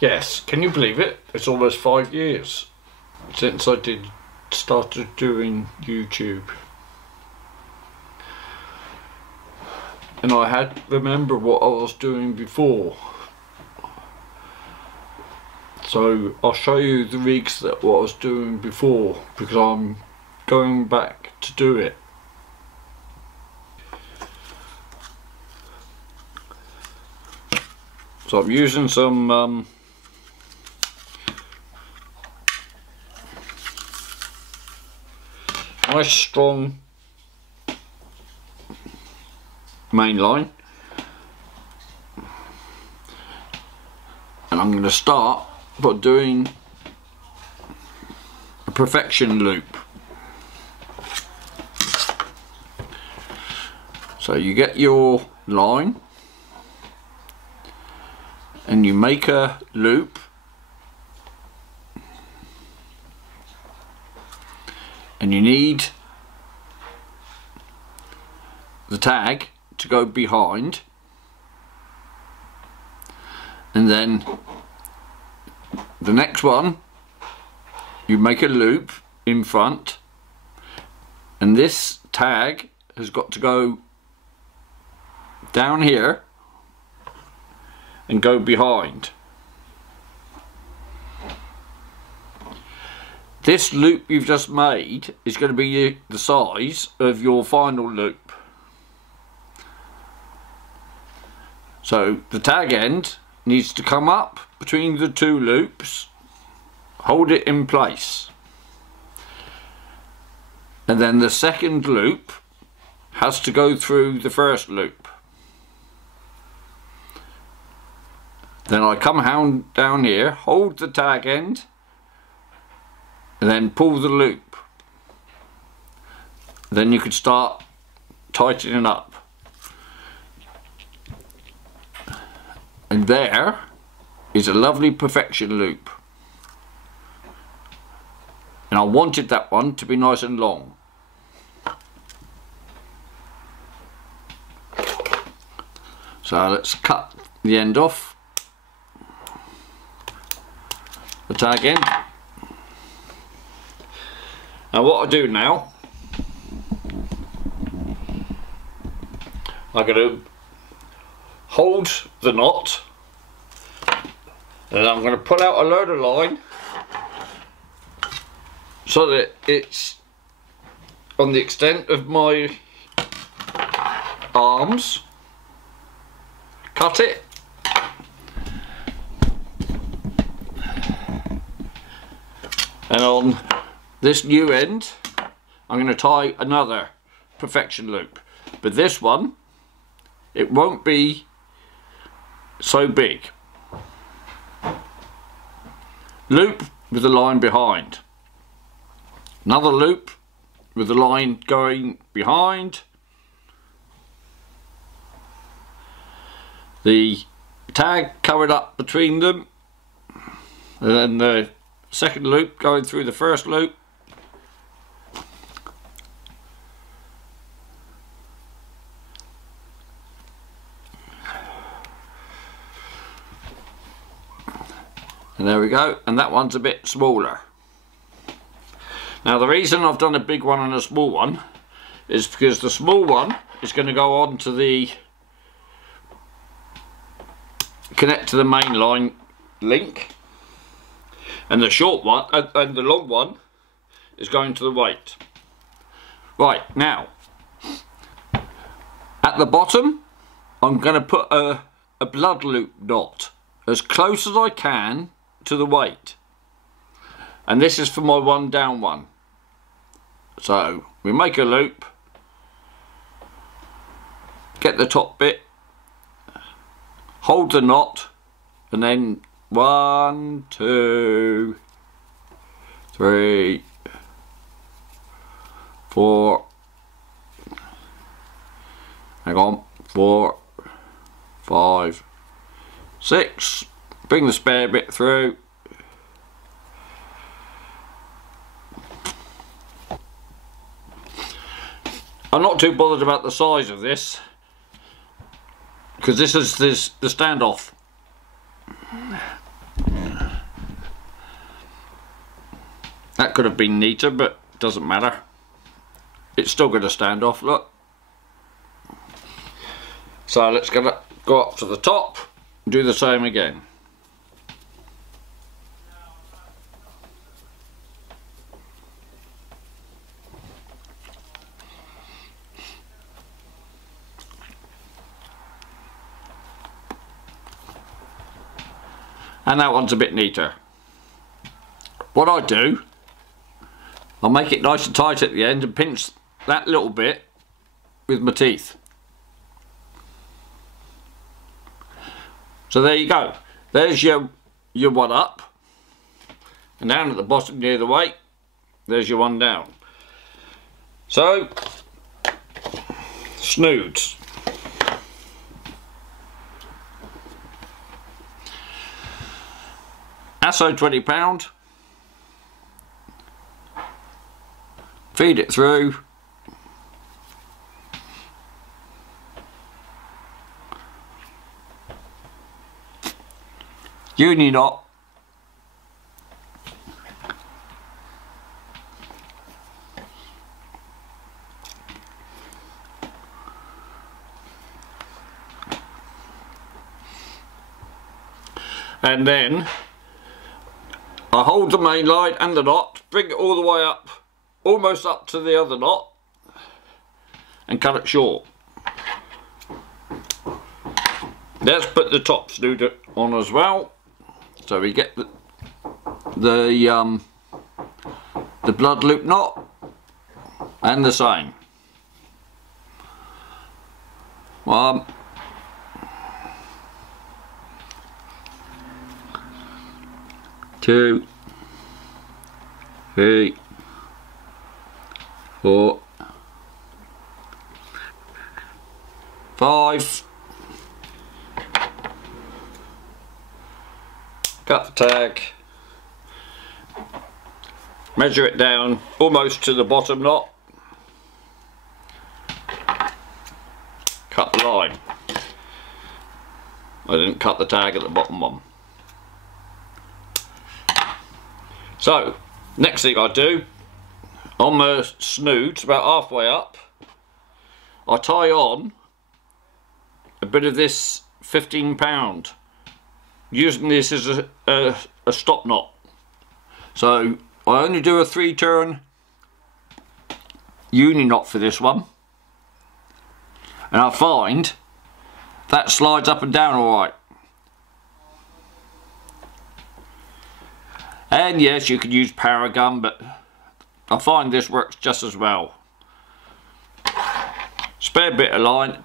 Yes, can you believe it? It's almost 5 years since I started doing YouTube. And I had to remember what I was doing before. So I'll show you the rigs that what I was doing before, because I'm going back to do it. So I'm using some nice strong main line, and I'm going to start by doing a perfection loop. So you get your line and you make a loop, and you need the tag to go behind, and then the next one you make a loop in front, and this tag has got to go down here and go behind. This loop you've just made is going to be the size of your final loop. So the tag end needs to come up between the two loops, hold it in place, and then the second loop has to go through the first loop. Then I come down here, hold the tag end, and then pull the loop. Then you could start tightening up. And there is a lovely perfection loop. And I wanted that one to be nice and long. So let's cut the end off. The tag end. Now what I do now, I'm going to hold the knot, and I'm going to pull out a load of line so that it's on the extent of my arms. Cut it. And on this new end, I'm going to tie another perfection loop. But this one, it won't be so big. Loop with the line behind. Another loop with the line going behind. The tag covered up between them. And then the second loop going through the first loop. And there we go, and that one's a bit smaller. Now the reason I've done a big one and a small one is because the small one is going to go on to the connect to the main line link, and the short one and the long one is going to the weight. Right, now at the bottom I'm going to put a blood loop knot as close as I can to the weight, and this is for my one down one. So we make a loop, get the top bit, hold the knot, and then 1, 2, 3, 4, hang on, 4, 5, 6, bring the spare bit through, I'm not too bothered about the size of this, because this is the standoff. That could have been neater, but doesn't matter. It's still going to stand off, look. So let's go up to the top and do the same again. And that one's a bit neater. What I do, I'll make it nice and tight at the end and pinch that little bit with my teeth. So there you go. There's your one up. And down at the bottom near the weight, there's your one down. So, snoods. Asso £20. Feed it through. Uni knot. And then I hold the main line and the knot, bring it all the way up, almost up to the other knot, and cut it short. Let's put the top snood on as well, so we get the blood loop knot, and the same. 1, 2, 3, 4, 5. Cut the tag, measure it down almost to the bottom knot, cut the line. I didn't cut the tag at the bottom one. So, next thing I do, on my snoods, about halfway up, I tie on a bit of this 15 £, using this as a stop knot. So, I only do a 3-turn uni knot for this one, and I find that slides up and down alright. And yes, you could use Paragon, but I find this works just as well. Spare bit of line.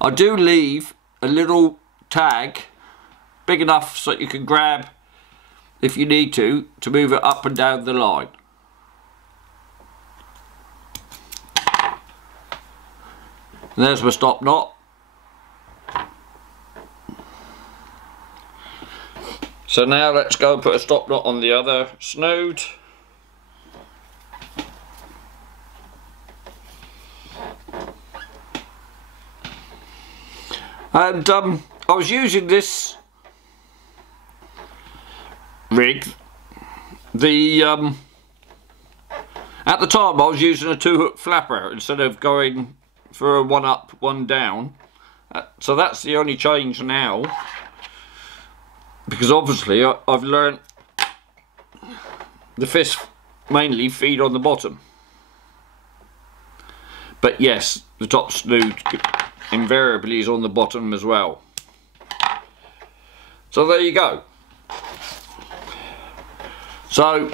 I do leave a little tag big enough so you can grab, if you need to move it up and down the line. And there's my stop knot. So now let's go and put a stop knot on the other snood. And I was using this rig, at the time I was using a 2-hook flapper instead of going for a 1 up, 1 down. So that's the only change now, because obviously I've learnt the fish mainly feed on the bottom. But yes, the top snood invariably is on the bottom as well. So there you go. So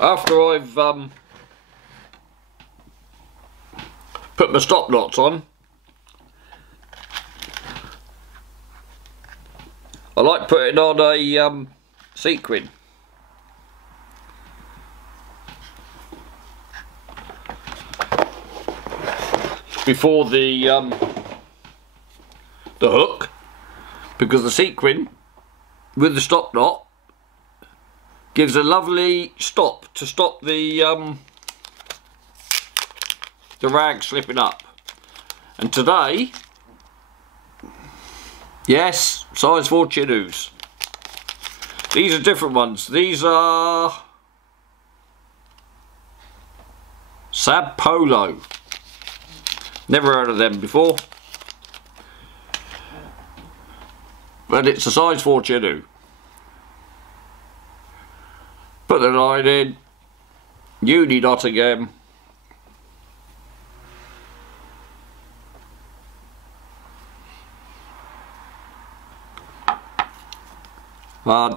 after I've put my stop knots on, I like putting on a sequin. Before the hook, because the sequin with the stop knot gives a lovely stop to stop the the rag slipping up. And today, yes, size 4 Chinoo's. These are different ones. These are Sab Polo. Never heard of them before. But it's a size 4 Chinoo. Put the line in. Uni dot again. One,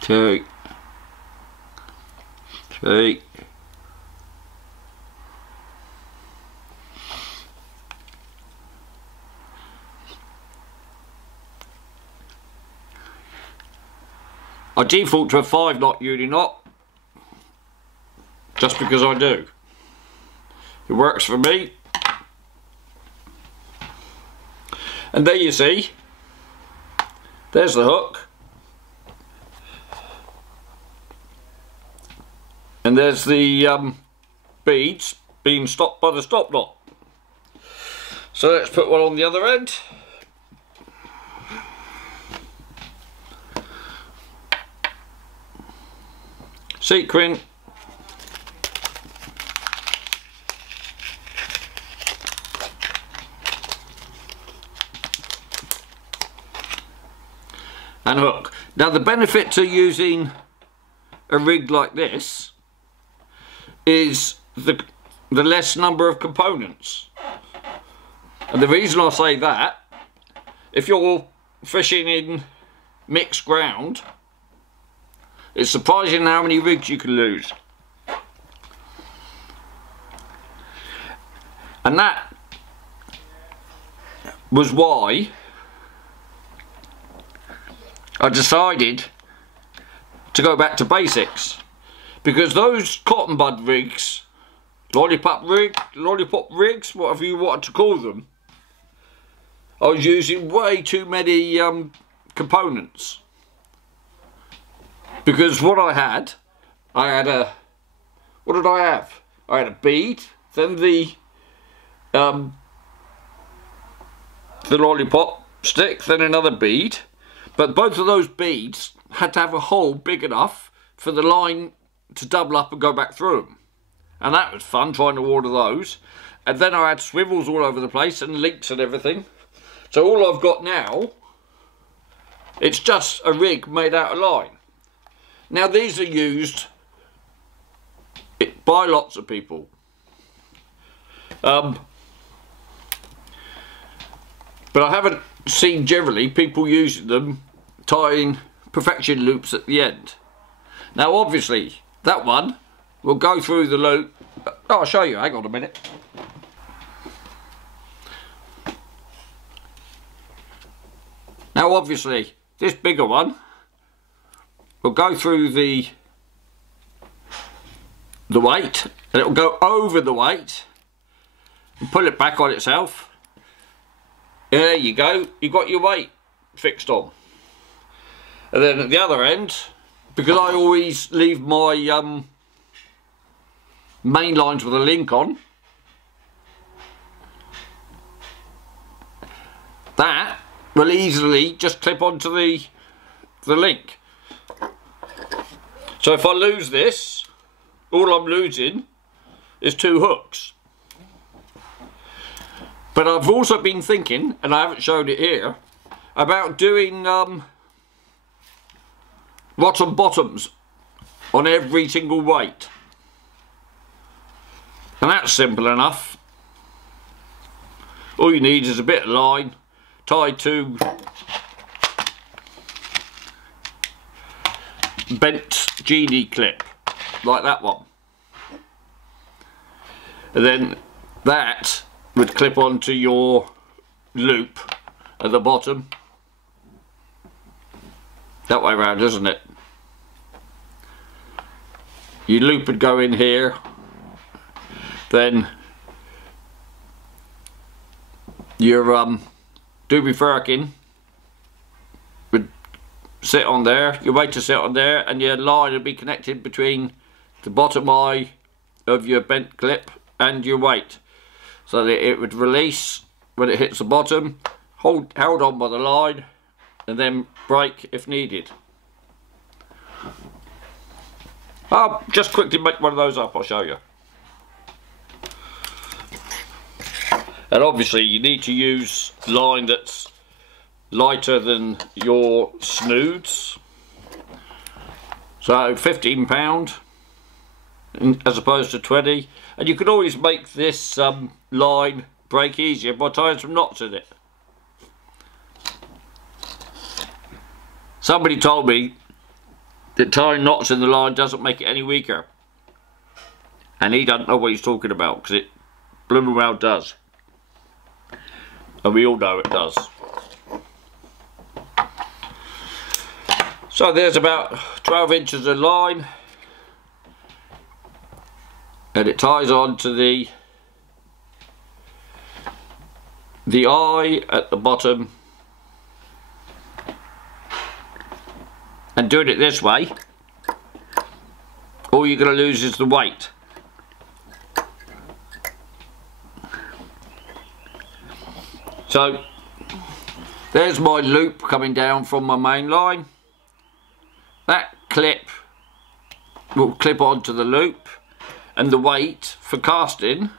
two, three, I default to a 5-knot uni knot just because I do. It works for me. And there you see, there's the hook. And there's the beads being stopped by the stop knot. So let's put one on the other end. Sequin. And hook. Now the benefit to using a rig like this is the less number of components. And the reason I say that, if you're fishing in mixed ground, it's surprising how many rigs you can lose. And that was why I decided to go back to basics. Because those cotton bud rigs, lollipop rigs, whatever you wanted to call them, I was using way too many components. Because what I had a, what did I have? I had a bead, then the lollipop stick, then another bead. But both of those beads had to have a hole big enough for the line to double up and go back through them. And that was fun, trying to order those. And then I had swivels all over the place and links and everything. So all I've got now, it's just a rig made out of line. Now these are used by lots of people. But I haven't seen generally people using them tying perfection loops at the end. Now obviously that one will go through the loop. Oh, I'll show you, hang on a minute. Now obviously this bigger one will go through the weight, and it will go over the weight and pull it back on itself. There you go, you got your weight fixed on. And then at the other end, because I always leave my main lines with a link on, that will easily just clip onto the link. So if I lose this, all I'm losing is 2 hooks. But I've also been thinking, and I haven't shown it here, about doing bottom bottoms on every single weight. And that's simple enough. All you need is a bit of line tied to bent genie clip, like that one. And then that would clip onto your loop at the bottom. That way round, isn't it? Your loop would go in here, then your doobie firkin would sit on there, your weight to sit on there, and your line would be connected between the bottom eye of your bent clip and your weight, so that it would release when it hits the bottom, held on by the line, and then break if needed. I'll just quickly make one of those up, I'll show you. And obviously you need to use line that's lighter than your snoods. So £15 as opposed to 20. And you could always make this line break easier by tying some knots in it. Somebody told me that tying knots in the line doesn't make it any weaker. And he doesn't know what he's talking about, because it blooming well does. And we all know it does. So there's about 12 inches of line, and it ties on to the eye at the bottom. And doing it this way, all you're going to lose is the weight. So there's my loop coming down from my main line. That clip will clip onto the loop, and the weight for casting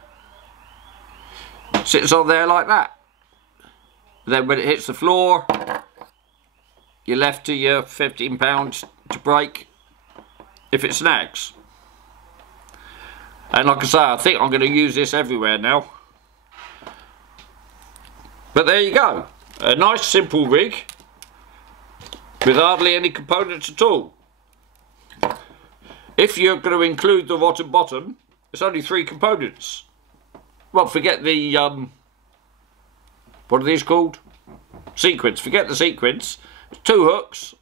sits on there like that. Then when it hits the floor, you're left to your £15 to break if it snags. And like I say, I think I'm going to use this everywhere now. But there you go, a nice simple rig with hardly any components at all. If you're going to include the rod and bottom, it's only 3 components. Well, forget the what are these called? Sequence. Forget the sequence. 2 hooks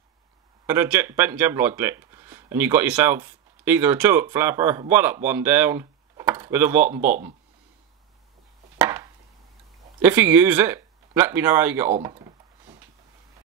and a bent Gemini clip, and you've got yourself either a 2-hook flapper, 1 up, 1 down, with a rod and bottom. If you use it, let me know how you get on.